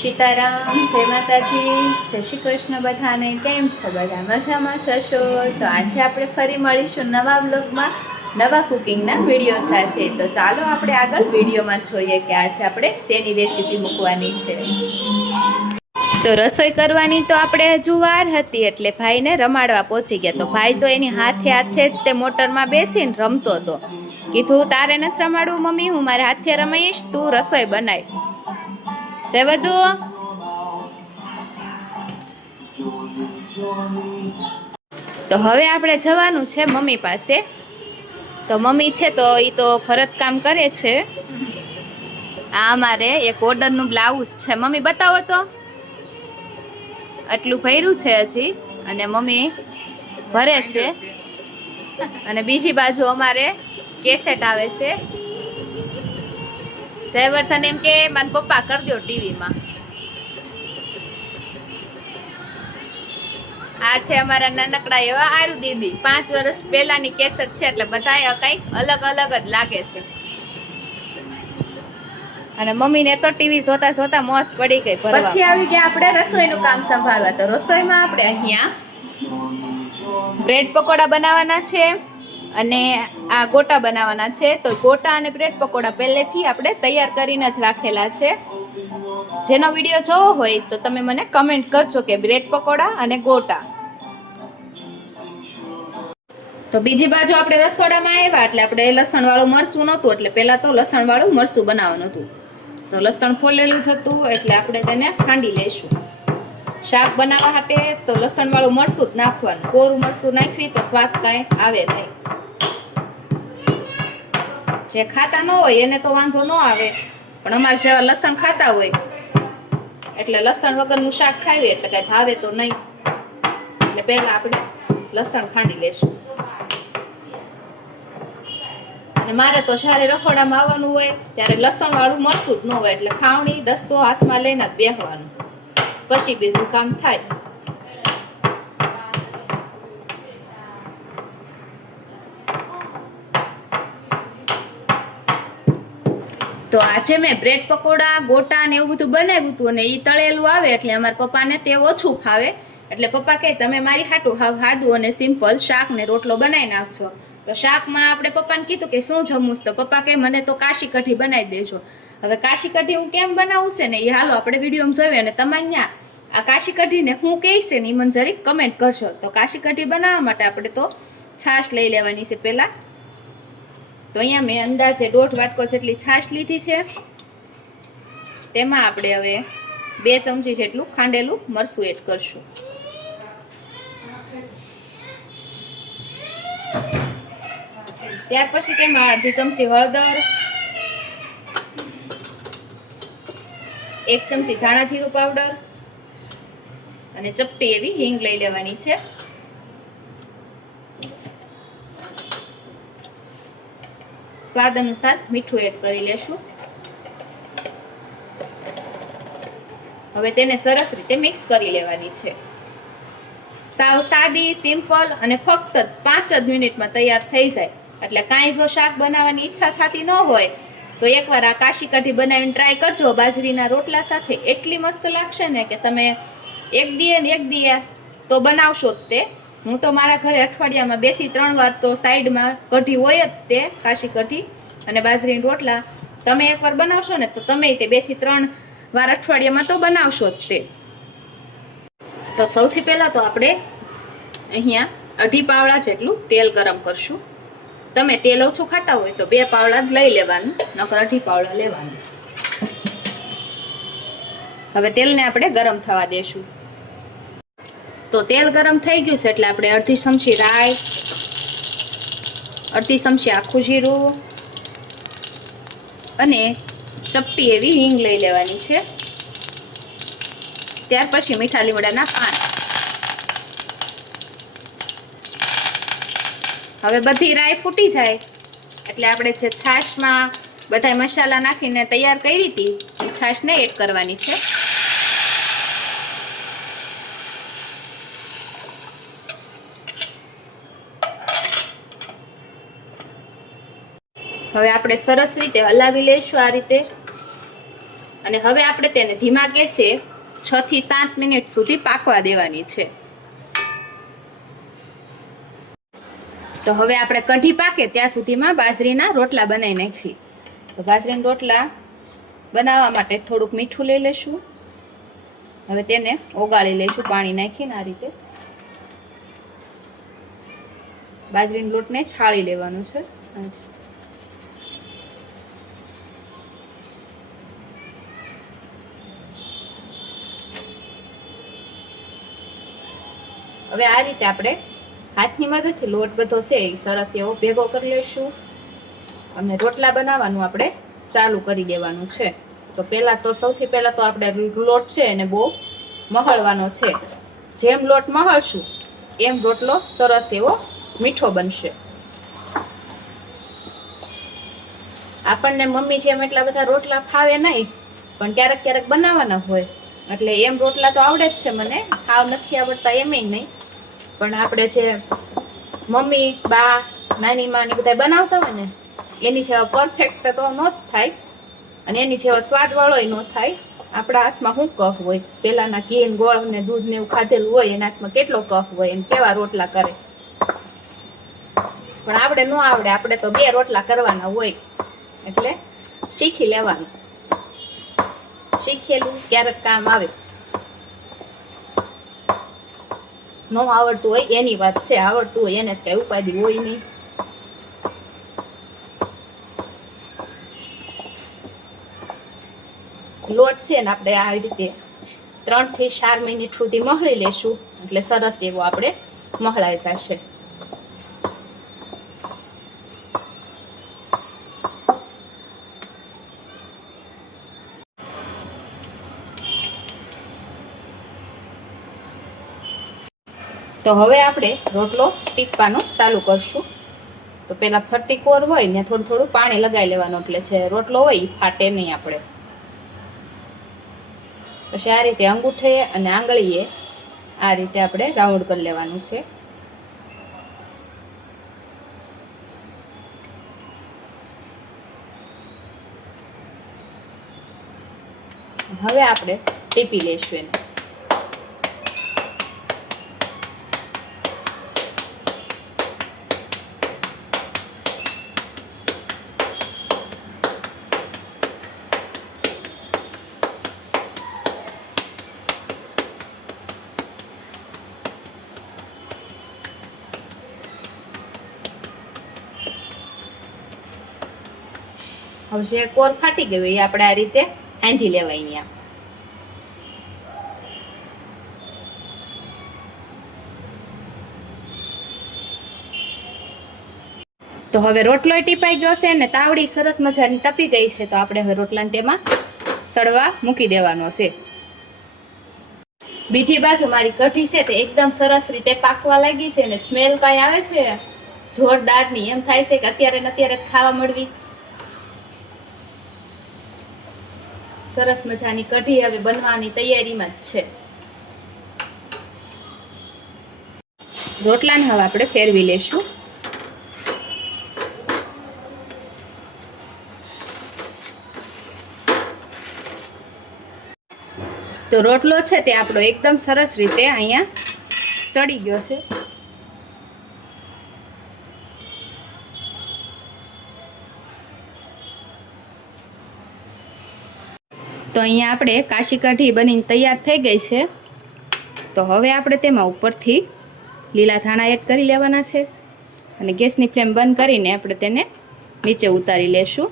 સીતારામ, જય માતાજી, જય શ્રી કૃષ્ણ બધાને. કેમ છો બધા? મજામાં છો? તો આજે આપણે ફરી મળીશું નવા બ્લોગમાં નવા કુકિંગના વિડીયો સાથે. તો ચાલો આપણે આગળ વિડીયોમાં જોઈએ કે આજે આપણે શેની રેસીપી મૂકવાની છે. તો રસોઈ કરવાની તો આપણે હજુ વાર હતી એટલે ભાઈને રમાડવા પહોંચી ગયા. તો ભાઈ તો એની હાથે હાથે જ તે મોટરમાં બેસીને રમતો હતો. કીધું તારે નથી રમાડવું મમ્મી, હું મારે હાથે રમાઈશ, તું રસોઈ બનાય. જય બધું. તો હવે આપણે જવાનું છે મમ્મી પાસે. તો મમ્મી છે તો એ તો ભરત કામ કરે છે. આ અમારે એક ઓર્ડરનું બ્લાઉઝ છે. મમ્મી બતાવો તો. આટલું ભર્યું છે હજી અને મમ્મી ભરે છે. અને બીજી બાજુ અમારે કેસેટ આવે છે. જયવર્ધન એમ કે મારા પપ્પા કરી દો ટીવીમાં. આ છે અમારા નાનકડા એવા આરુ દીદી. 5 વર્ષ પહેલાની કેસેટ છે એટલે બધા કંઈક અલગ અલગ જ લાગે છે. અને મમ્મીને તો ટીવી જોતા જોતા મોસ પડી ગઈ. પછી આવી ગયા આપણે રસોઈનું કામ સંભાળવા. તો રસોઈમાં આપણે અહીંયા બ્રેડ પકોડા બનાવવાના છે અને આ ગોટા બનાવવાના છે. તો ગોટા અને બ્રેડ પકોડા પહેલેથી આપણે તૈયાર કરીને જ રાખેલા છે. જેનો વિડીયો જોવો હોય તો તમે મને કમેન્ટ કરજો કે બ્રેડ પકોડા અને ગોટા. તો બીજી બાજુ આપણે રસોડામાં આવ્યા એટલે આપણે લસણવાળું મરચું નહોતું એટલે પહેલાં તો લસણવાળું મરચું બનાવવાનું હતું. તો લસણ ફોલેલું જ હતું એટલે આપણે તેને ખાંડી લઈશું. શાક બનાવવા માટે તો લસણવાળું મરચું જ નાખવાનું. કોરું મરચું નાખવી તો સ્વાદ કાંઈ આવે નહીં. જે ખાતા ન હોય એને તો વાંધો ન આવે, પણ અમારે જેવા લસણ ખાતા હોય એટલે લસણ વગરનું શાક ખાવી એટલે કાંઈ ભાવે તો નહીં. એટલે પહેલાં આપણે લસણ ખાંડી લેશું. અને મારે તો જ્યારે રખોડામાં આવવાનું હોય ત્યારે લસણવાળું મરચું જ ન હોય એટલે ખાવણી દસ્તો હાથમાં લઈને જ બેસવાનું, પછી બીજું કામ થાય. તો આજે મેં બ્રેડ પકોડા, ગોટા ને એવું બધું બનાવ્યું હતું અને એ તળેલું આવે એટલે અમારા પપ્પાને તે ઓછું ફાવે. એટલે પપ્પા કહે તમે મારી હાટું હાવ સાદું અને સિમ્પલ શાક ને રોટલો બનાવી નાખજો. તો શાકમાં આપણે પપ્પાને કીધું કે શું જમવું? તો પપ્પા કહે મને તો કાશી કઢી બનાવી દેજો. હવે કાશી કઢી હું કેમ બનાવું છે ને એ હાલો આપણે વિડીયોમાં જોઈએ. અને તમારે ત્યાં આ કાશી કઢીને હું કહીશ ને એ મને જરીક કમેન્ટ કરશો. તો કાશી કઢી બનાવવા માટે આપણે તો છાશ લઈ લેવાની છે પહેલાં. તો અહીંયા મેં અંદાજે 1.5 વાટકો જેટલી છાશ લીધી છે. તેમાં આપણે હવે 2 ચમચી જેટલું ખાંડેલું મરચું એડ કરશું. ત્યાર પછી તેમાં 1/2 ચમચી હળદર, 1 ચમચી ધાણા જીરું પાવડર અને ચપટી એવી હિંગ લઈ લેવાની છે. સ્વાદ અનુસાર મીઠું એડ કરી લેશું. હવે તેને સરસ રીતે મિક્સ કરી લેવાની છે. સાવ સાદી, સિમ્પલ અને ફક્ત 5 જ મિનિટમાં તૈયાર થઈ જાય. એટલે કાંઈ જો શાક બનાવવાની ઈચ્છા થતી ન હોય તો એકવાર આ કાશી કઢી બનાવીને ટ્રાય કરજો બાજરીના રોટલા સાથે. એટલી મસ્ત લાગશે ને કે તમે એક દીએ તો બનાવશો જ તે. હું તો મારા ઘરે અઠવાડિયામાં 2 થી 3 વાર તો સાઈડમાં કઢી હોય જ તે કાશી કઢી અને બાજરીના રોટલા. તમે એકવાર બનાવશો ને તો તમે તે 2 થી 3 વાર અઠવાડિયામાં તો બનાવશો જ તે. તો સૌથી પહેલાં તો આપણે અહીંયા 2.5 પાવડા જેટલું તેલ ગરમ કરશું. તમે તેલ ઓછું ખાતા હોય તો 2 પાવડા જ લઈ લેવાનું, નકર 2.5 પાવડા લેવાનું. હવે તેલને આપણે ગરમ થવા દેશું. તો તેલ ગરમ થઈ ગયું છે એટલે આપણે 1/2 ચમચી રાઈ, 1/2 ચમચી આખું જીરું અને ચપટી એવી હિંગ લઈ લેવાની છે. ત્યાર પછી મીઠા લીમડાના પાન. હવે બધી રાઈ ફૂટી જાય એટલે આપણે જે છાશમાં બધા મસાલા નાખીને તૈયાર કરી હતી એ છાશને એડ કરવાની છે. હવે આપણે સરસ રીતે હલાવી લઈશું આ રીતે. અને હવે આપણે તેને ધીમા ગેસે 6 થી 7 મિનિટ સુધી પાકવા દેવાની છે. તો હવે આપણે કઢી પાકે ત્યાં સુધીમાં બાજરીના રોટલા બનાવી નાખી. તો બાજરીના રોટલા બનાવવા માટે થોડુંક મીઠું લઈ લેશું. હવે તેને ઓગાળી લઈશું પાણી નાખીને. આ રીતે બાજરીના લોટને છાળી લેવાનું છે. હવે આ રીતે આપણે હાથની મદદથી લોટ બધો છે એ સરસ એવો ભેગો કરી લઈશું અને રોટલા બનાવવાનું આપણે ચાલુ કરી દેવાનું છે. તો સૌથી પહેલા તો આપણે લોટ છે એને બહુ મહળવાનો છે. જેમ લોટ મહળશું એમ રોટલો સરસ એવો મીઠો બનશે. આપણને મમ્મી જેમ એટલા બધા રોટલા ફાવે નહીં, પણ ક્યારેક ક્યારેક બનાવવાના હોય એટલે એમ રોટલા તો આવડે જ છે મને, હાવ નથી આવડતા એમ નહીં. પણ આપણે જે મમ્મી, બા, નાની માં ને બધા બનાવતા હોય ને એની જેવા પરફેક્ટ તો ન જ થાય અને એની જેવો સ્વાદ વાળો ન થાય. આપણા હાથમાં શું કફ હોય, પેલાના ઘી ને ગોળ ને દૂધ ને એવું ખાધેલું હોય એના હાથમાં કેટલો કફ હોય એને કેવા રોટલા કરે. પણ આપણે ન આવડે, આપણે તો 2 રોટલા કરવાના હોય એટલે શીખી લેવાનું. શીખેલું ક્યારેક કામ આવે. ન આવડતું હોય એની વાત છે, આવડતું હોય એને કઈ ઉપાધિ હોય નહીં. લોટ છે ને આપણે આવી રીતે 3 થી 4 મિનિટ સુધી મહળી લેશું એટલે સરસ એવો આપણે મહળાઈ જશે. તો હવે આપણે રોટલો ટીપવાનું ચાલુ કરશું. તો પેલા ફરતી કોર હોય ને થોડું થોડું પાણી લગાવી લેવાનું એટલે છે રોટલો હોય એ ફાટે નહીં આપણે. પછી આ રીતે અંગૂઠે અને આંગળીએ આ રીતે આપણે રાઉન્ડ કરી લેવાનું છે. હવે આપણે ટીપી લઈશું એને. હવે જે કોર ફાટી ગયો એ આપણે આ રીતે હાંધી લેવાય અહીંયા. તો હવે રોટલો ટીપાઈ ગયો છે ને તાવડી સરસ મજાની તપી ગઈ છે. તો આપણે હવે રોટલાને તેમાં સળવા મૂકી દેવાનો છે. બીજી બાજુ મારી કઢી છે તે એકદમ સરસ રીતે પાકવા લાગી છે અને સ્મેલ કઈ આવે છે જોરદારની. એમ થાય છે કે અત્યારે ને અત્યારે ખાવા મળવી. સરસ મજાની કઢી હવે બનવાની તૈયારીમાં જ છે. રોટલાને હવે આપણે ફેરવી લેશું. તો રોટલો છે તે આપણો એકદમ સરસ રીતે અહીંયા ચડી ગયો છે. તો અહીંયા આપણે કાશી કઢી બનીને તૈયાર થઈ ગઈ છે. તો હવે આપણે તેમાં ઉપરથી લીલા ધાણા એડ કરી લેવાના છે અને ગેસની ફ્લેમ બંધ કરીને આપણે તેને નીચે ઉતારી લેશું.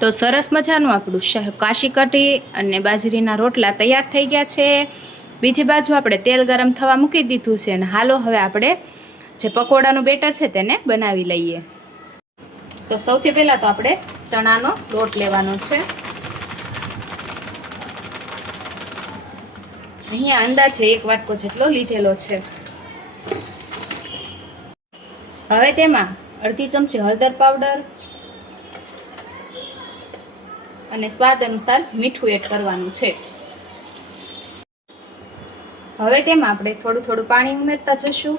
તો સરસ મજાનું આપણું કાશી કઢી અને બાજરીના રોટલા તૈયાર થઈ ગયા છે. બીજી બાજુ આપણે તેલ ગરમ થવા મૂકી દીધું છે અને હાલો હવે આપણે જે પકોડાનું બેટર છે તેને બનાવી લઈએ. તો સૌથી પહેલાં તો આપણે ચણાનો લોટ લેવાનો છે. અહીંયા અંદાજે 1 વાટકો જેટલો લીધેલો છે. હવે તેમાં અડધી ચમચી હળદર પાવડર અને સ્વાદ અનુસાર મીઠું એડ કરવાનું છે. હવે તેમાં આપણે થોડું થોડું પાણી ઉમેરતા જશું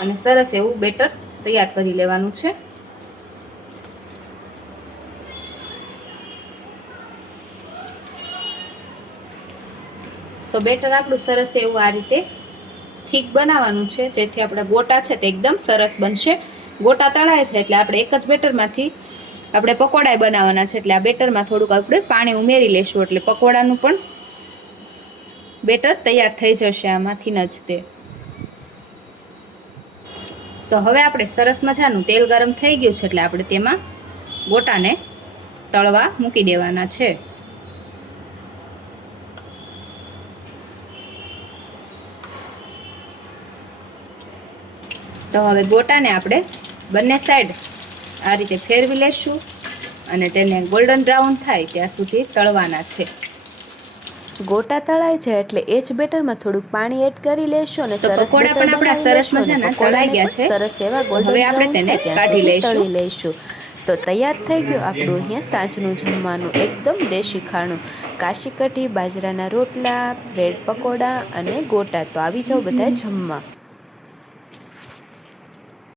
અને સરસ એવું બેટર તૈયાર કરી લેવાનું છે. તો બેટર આપણું સરસ એવું આ રીતે થીક બનાવવાનું છે, જેથી આપણા ગોટા છે તે એકદમ સરસ બનશે. ગોટા તળાય છે એટલે આપણે એક જ બેટરમાંથી આપણે પકોડા બનાવવાના છે, એટલે આ બેટરમાં થોડુંક આપણે પાણી ઉમેરી લેશું, એટલે પકોડાનું પણ બેટર તૈયાર થઈ જશે આમાંથી જ તે. તો હવે આપણે સરસ મજાનું તેલ ગરમ થઈ ગયું છે, એટલે આપણે તેમાં ગોટાને તળવા મૂકી દેવાના છે. તો હવે ગોટાને આપણે બંને સાઈડ આ રીતે ફેરવી લેશું અને તેને ગોલ્ડન બ્રાઉન થાય ત્યાં સુધી તળવાના છે. ગોટા તળાય છે એટલે એ જ બેટરમાં થોડુંક પાણી એડ કરી લેશું અને તો પકોડા પણ આપણા સરસ મજાના તળાઈ ગયા છે. સરસ એવા ગોલ્ડન હવે આપણે તેને કાઢી લઈશું. તળી લઈશું. તો તૈયાર થઈ ગયું આપણું અહીંયા સાંજનું જમવાનું, એકદમ દેશી ખાણું. કાશી કઢી, બાજરાના રોટલા, બ્રેડ પકોડા અને ગોટા. તો આવી જાઓ બધા જમવા.